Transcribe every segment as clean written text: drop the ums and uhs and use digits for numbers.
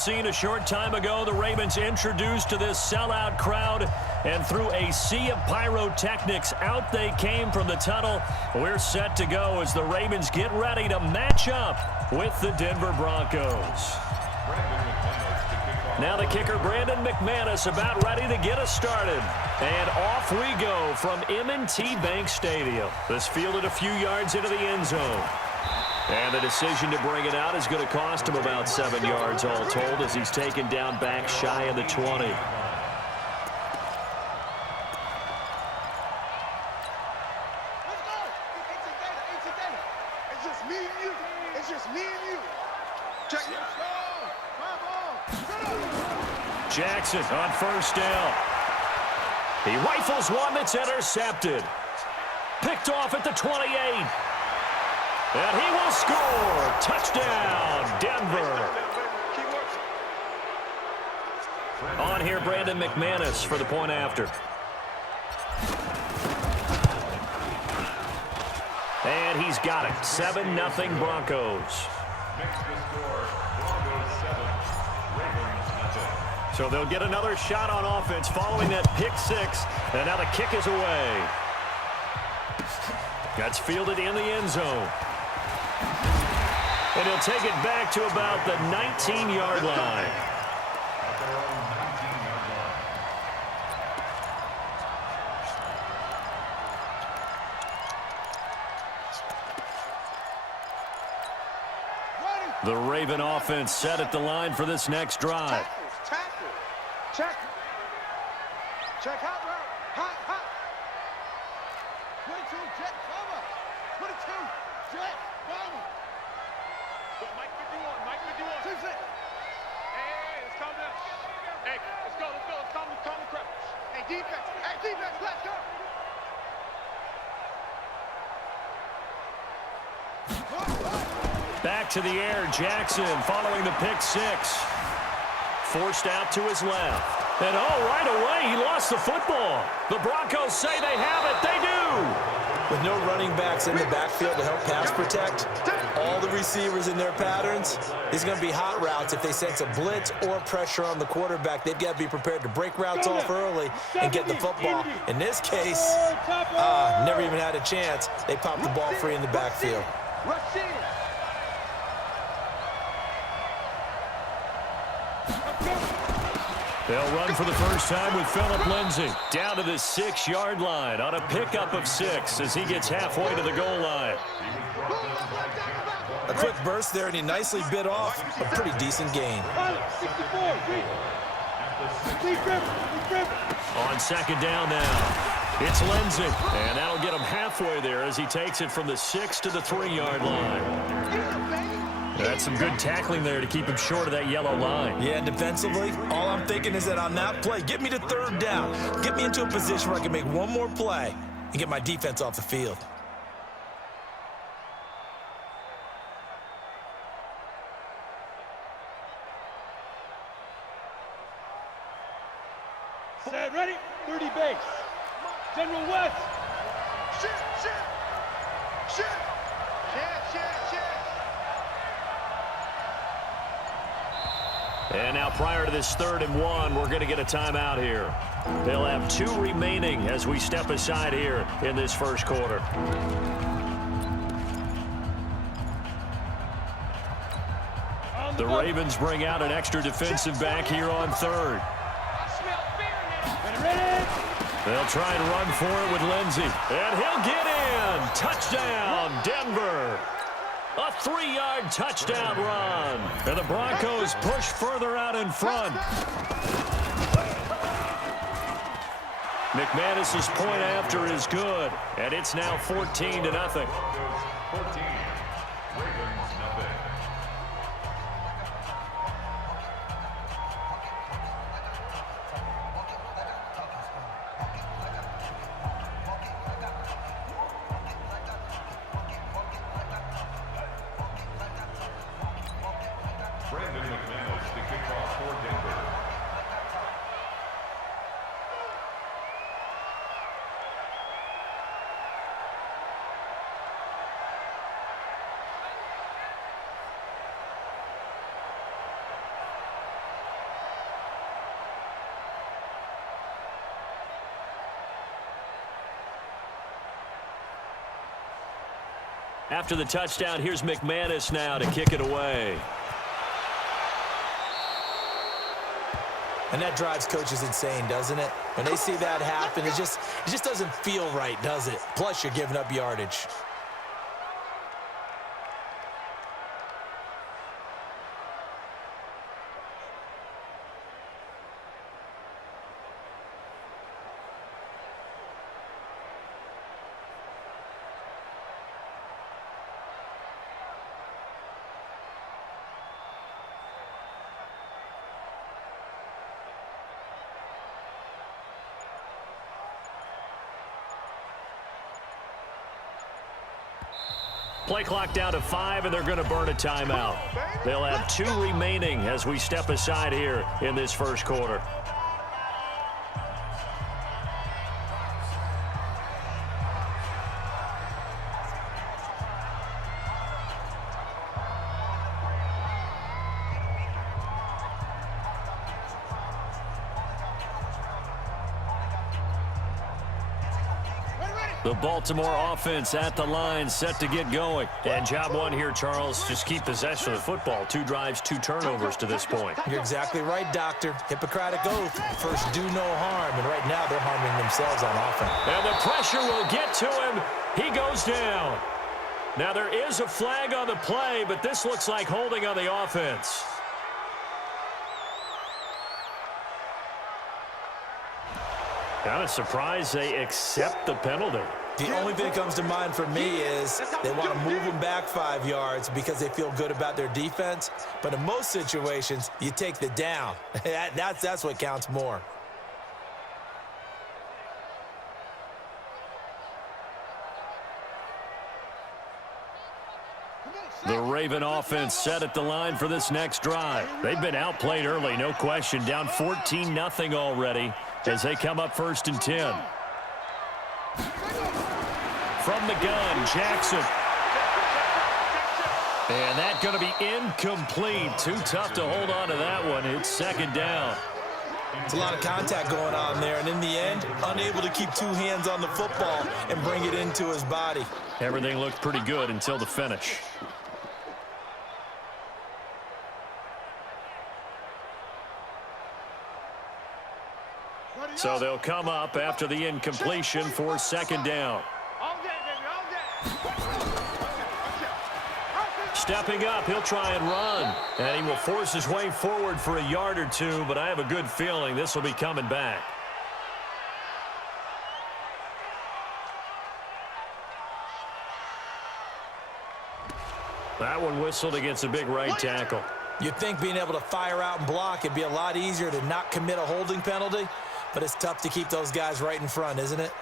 Seen a short time ago, the Ravens introduced to this sellout crowd, and through a sea of pyrotechnics, out they came from the tunnel. We're set to go as the Ravens get ready to match up with the Denver Broncos. Now the kicker, Brandon McManus, about ready to get us started. And off we go from M&T Bank Stadium. This fielded a few yards into the end zone. And the decision to bring it out is going to cost him about 7 yards all told as he's taken down back shy of the 20. It's just me and you. It's just me and you. Check it. Jackson on first down. He rifles one that's intercepted. Picked off at the 28. And he will score. Touchdown, Denver. On here, Brandon McManus for the point after. And he's got it. 7-0 Broncos. So they'll get another shot on offense following that pick six. And now the kick is away. That's fielded in the end zone. And he'll take it back to about the 19-yard line. The Raven offense set at the line for this next drive. Tackle. Check. Check hot route. Hot. 22, jet cover. 22, jet cover. Mike 51. Hey, let's calm down. Hey, let's go. Let's calm the crowd. Hey, defense, let's go. Back to the air, Jackson following the pick six. Forced out to his left. And right away, he lost the football. The Broncos say they have it. They do. With no running backs in the backfield to help pass protect, all the receivers in their patterns, these are going to be hot routes. If they sense a blitz or pressure on the quarterback, they've got to be prepared to break routes off early and get the football. In this case, never even had a chance. They popped the ball free in the backfield. They'll run for the first time with Phillip Lindsay down to the 6-yard line on a pickup of 6 as he gets halfway to the goal line. A quick burst there, and he nicely bit off a pretty decent gain. On second down now, it's Lindsay, and that'll get him halfway there as he takes it from the 6 to the 3-yard line. That's some good tackling there to keep him short of that yellow line. Yeah, and defensively, all I'm thinking is that on that play, get me to third down. Get me into a position where I can make one more play and get my defense off the field. Set, ready? 30 base. General West. Shit. And now prior to this 3rd and 1, we're going to get a timeout here. They'll have 2 remaining as we step aside here in this first quarter. The Ravens bring out an extra defensive back here on 3rd. They'll try and run for it with Lindsay. And he'll get in. Touchdown, Denver. A 3-yard touchdown run. And the Broncos push further out in front. McManus's point after is good. And it's now 14-0. After the touchdown, here's McManus now to kick it away. And that drives coaches insane, doesn't it? When they see that happen, it just doesn't feel right, does it? Plus, you're giving up yardage. Play clock down to 5, and they're going to burn a timeout. They'll have 2 remaining as we step aside here in this first quarter. The Baltimore offense at the line, set to get going. And job one here, Charles, just keep possession of the football. 2 drives, 2 turnovers to this point. You're exactly right, Doctor. Hippocratic oath. First, do no harm. And right now, they're harming themselves on offense. And the pressure will get to him. He goes down. Now, there is a flag on the play, but this looks like holding on the offense. Kind of surprised they accept the penalty. The only thing that comes to mind for me is they want to move them back 5 yards because they feel good about their defense. But in most situations, you take the down. That's what counts more. The Raven offense set at the line for this next drive. They've been outplayed early, no question. Down 14-0 already as they come up 1st and 10. From the gun, Jackson. And that's going to be incomplete. Too tough to hold on to that one. It's 2nd down. It's a lot of contact going on there, and in the end, unable to keep 2 hands on the football and bring it into his body. Everything looked pretty good until the finish. So they'll come up after the incompletion for 2nd down. Stepping up, he'll try and run. And he will force his way forward for a yard or 2, but I have a good feeling this will be coming back. That one whistled against a big right tackle. You'd think being able to fire out and block it'd be a lot easier to not commit a holding penalty, but it's tough to keep those guys right in front, isn't it?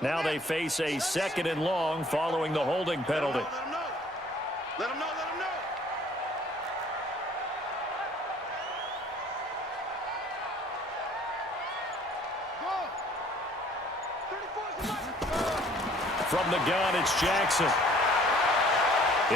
Now they face a 2nd and long following the holding penalty. Let him know. Let him know. Let him know. From the gun, it's Jackson.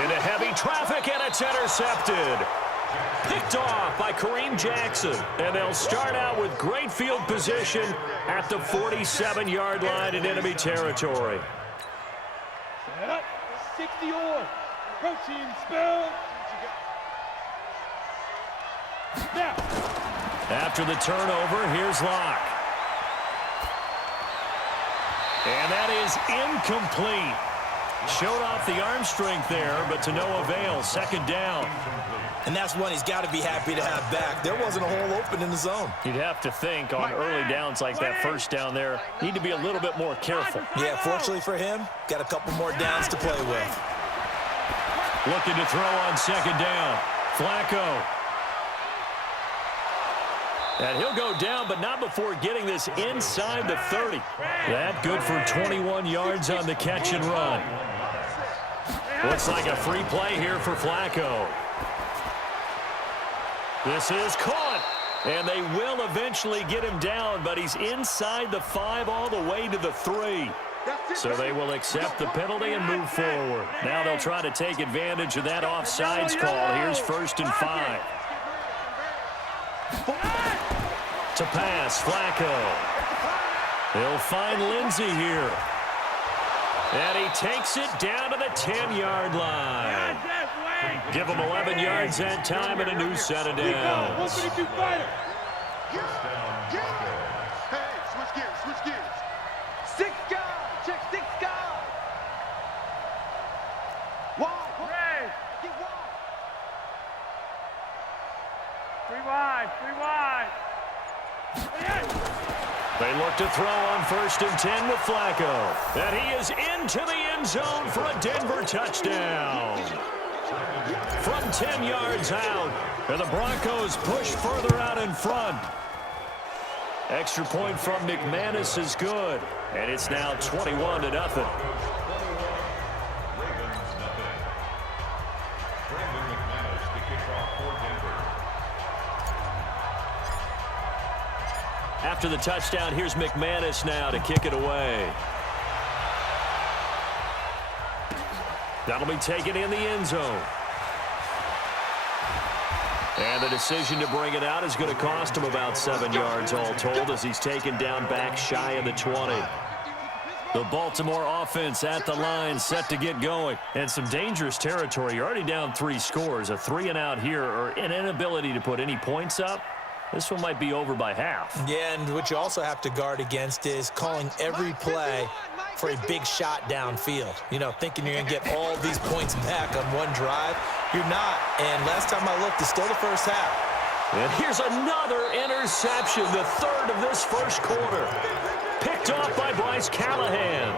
Into heavy traffic, and it's intercepted. Picked off by Kareem Jackson. And they'll start out with great field position at the 47-yard line in enemy territory. Set up. 60 on. Protein spell. Now. After the turnover, here's Locke. And that is incomplete. Showed off the arm strength there, but to no avail. 2nd down. And that's one he's got to be happy to have back. There wasn't a hole open in the zone. You'd have to think on early downs like that 1st down there, need to be a little bit more careful. Yeah, fortunately for him, got a couple more downs to play with. Looking to throw on 2nd down. Flacco. And he'll go down, but not before getting this inside the 30. That good for 21 yards on the catch and run. Looks like a free play here for Flacco. This is caught. And they will eventually get him down, but he's inside the 5 all the way to the 3. So they will accept the penalty and move forward. Now they'll try to take advantage of that offsides call. Here's 1st and 5. To pass, Flacco. He'll find Lindsey here. And he takes it down to the 10-yard line. Give him 11 yards that time and a new set of downs. Hey, switch gears. 6 guys. Check 6 guys. Wide. Ray. Get wide. 3 wide. 3 wide. They look to throw on 1st and 10 with Flacco. And he is into the end zone for a Denver touchdown. From 10 yards out, and the Broncos push further out in front. Extra point from McManus is good, and it's now 21-0. After the touchdown, here's McManus now to kick it away. That'll be taken in the end zone. And the decision to bring it out is going to cost him about 7 yards all told as he's taken down back shy of the 20. The Baltimore offense at the line, set to get going. And some dangerous territory. You're already down 3 scores. A 3-and-out here, or an inability to put any points up. This one might be over by half. Yeah, and what you also have to guard against is calling every play for a big shot downfield. You know, thinking you're going to get all these points back on one drive. You're not. And last time I looked, it's still the first half. And here's another interception, the 3rd of this first quarter. Picked off by Bryce Callahan.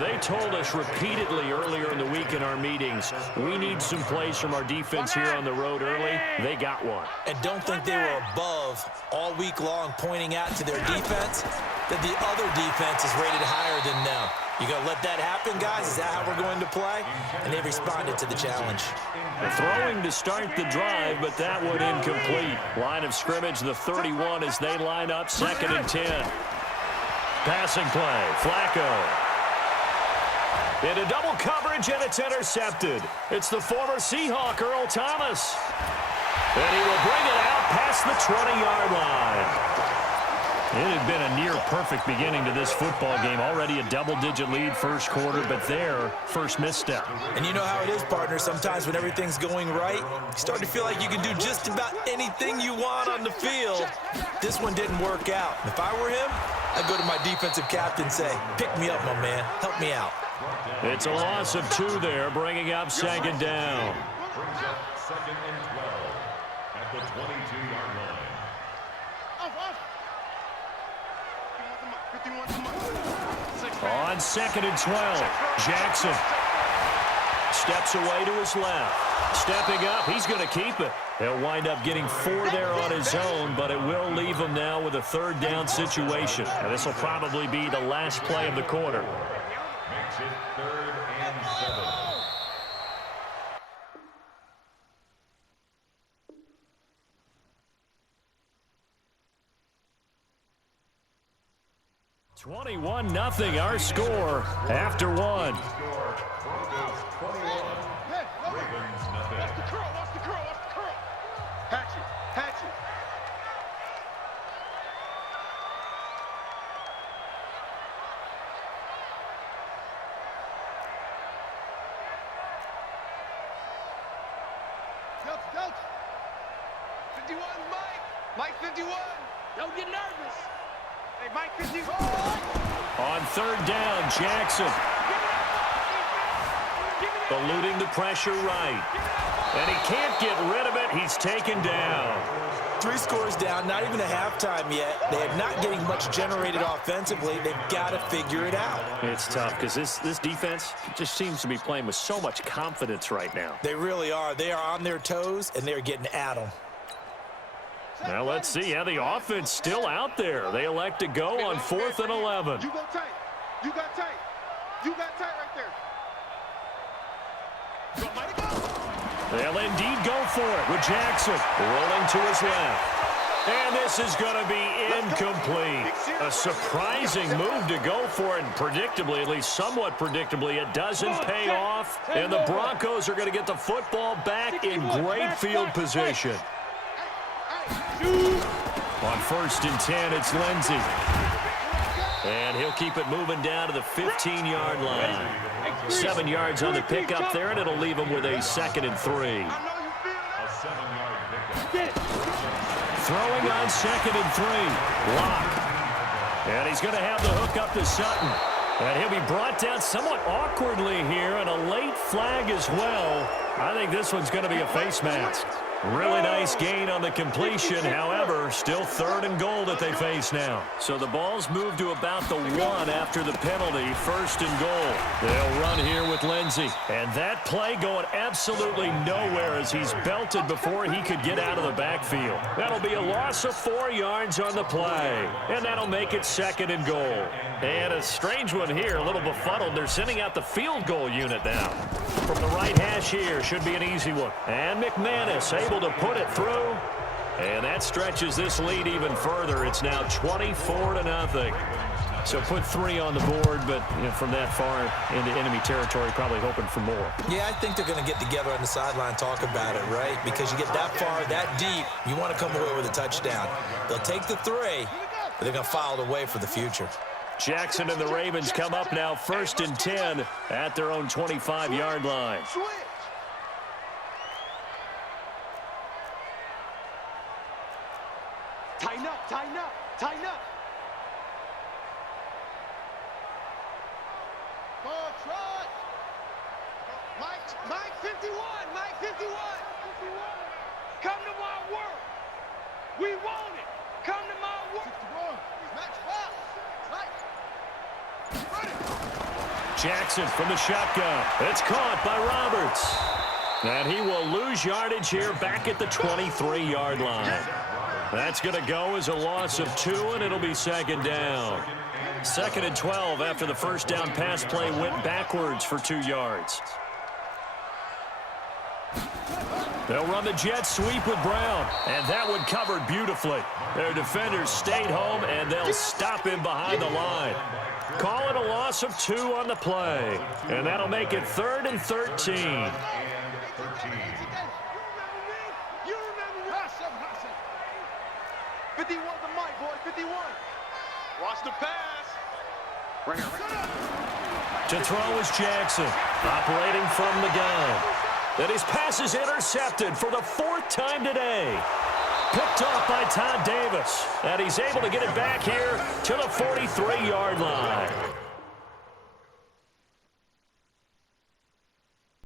They told us repeatedly earlier in the week in our meetings, we need some plays from our defense here on the road early. They got one. And don't think they were above all week long pointing out to their defense that the other defense is rated higher than them. You going to let that happen, guys? Is that how we're going to play? And they responded to the challenge. They're throwing to start the drive, but that one incomplete. Line of scrimmage, the 31 as they line up 2nd and 10. Passing play, Flacco. Into double coverage, and it's intercepted. It's the former Seahawk, Earl Thomas. And he will bring it out past the 20-yard line. It had been a near-perfect beginning to this football game. Already a double-digit lead first quarter, but their first misstep. And you know how it is, partner. Sometimes when everything's going right, you start to feel like you can do just about anything you want on the field. This one didn't work out. If I were him, I'd go to my defensive captain and say, pick me up, my man. Help me out. It's a loss of 2 there, bringing up 2nd down. Brings up 2nd and 12 at the 22-yard line. On 2nd and 12, Jackson steps away to his left. Stepping up, he's going to keep it. He'll wind up getting 4 there on his own, but it will leave him now with a 3rd down situation. And this will probably be the last play of the quarter. Makes it 3rd and 7. (21-0) our score after 1. Broncos 21, Ravens nothing. Watch the curl, watch the curl, watch the curl. Hatchet, hatchet. Delta. 51, Mike. Mike 51. Don't get nervous. Hey, Mike 51. On 3rd down, Jackson. Eluding the pressure right. And he can't get rid of it. He's taken down. 3 scores down, not even a halftime yet. They are not getting much generated offensively. They've got to figure it out. It's tough because this defense just seems to be playing with so much confidence right now. They really are. They are on their toes, and they're getting at them. Now let's see how the offense still out there. They elect to go on 4th and 11. You go tight. You got tight. You got tight right there. Go, Mighty, go. They'll indeed go for it with Jackson rolling to his left. And this is going to be incomplete. A surprising move to go for it, and predictably, at least somewhat predictably, it doesn't pay off. And the Broncos are going to get the football back in great field position. On 1st and 10, it's Lindsey. And he'll keep it moving down to the 15-yard line. 7 yards on the pickup there, and it'll leave him with a 2nd and 3. A 7-yard pickup. Throwing on 2nd and 3. Lock. And he's going to have the hook up to Sutton. And he'll be brought down somewhat awkwardly here, and a late flag as well. I think this one's going to be a face mask. Really nice gain on the completion. However, still 3rd and goal that they face now. So the ball's moved to about the 1 after the penalty. 1st and goal. They'll run here with Lindsey. And that play going absolutely nowhere as he's belted before he could get out of the backfield. That'll be a loss of 4 yards on the play. And that'll make it 2nd and goal. And a strange one here, a little befuddled. They're sending out the field goal unit now. From the right hash here, should be an easy one. And McManus able to put it through. And that stretches this lead even further. It's now 24-0. So put 3 on the board, but from that far into enemy territory, probably hoping for more. Yeah, I think they're going to get together on the sideline, talk about it, right? Because you get that far, that deep, you want to come away with a touchdown. They'll take the 3, but they're going to file it away for the future. Jackson and the Ravens come up now 1st and 10 at their own 25-yard line. Tighten up, tighten up, tighten up. Ball trot. Mike 51, Mike 51. Come to my work. We want it. Come to my work. 51. Match foul. Jackson from the shotgun. It's caught by Roberts. And he will lose yardage here back at the 23-yard line. That's going to go as a loss of 2, and it'll be 2nd down. 2nd and 12 after the first down pass play went backwards for 2 yards. They'll run the jet sweep with Brown, and that one covered beautifully. Their defenders stayed home, and they'll stop him behind the line. Call it a loss of 2 on the play, and that'll make it 3rd and 13. You remember me? 51 the mic, boy, 51. Watch the pass. Right here. To throw is Jackson, operating from the gun. And his pass is intercepted for the 4th time today. Picked off by Todd Davis. And he's able to get it back here to the 43-yard line.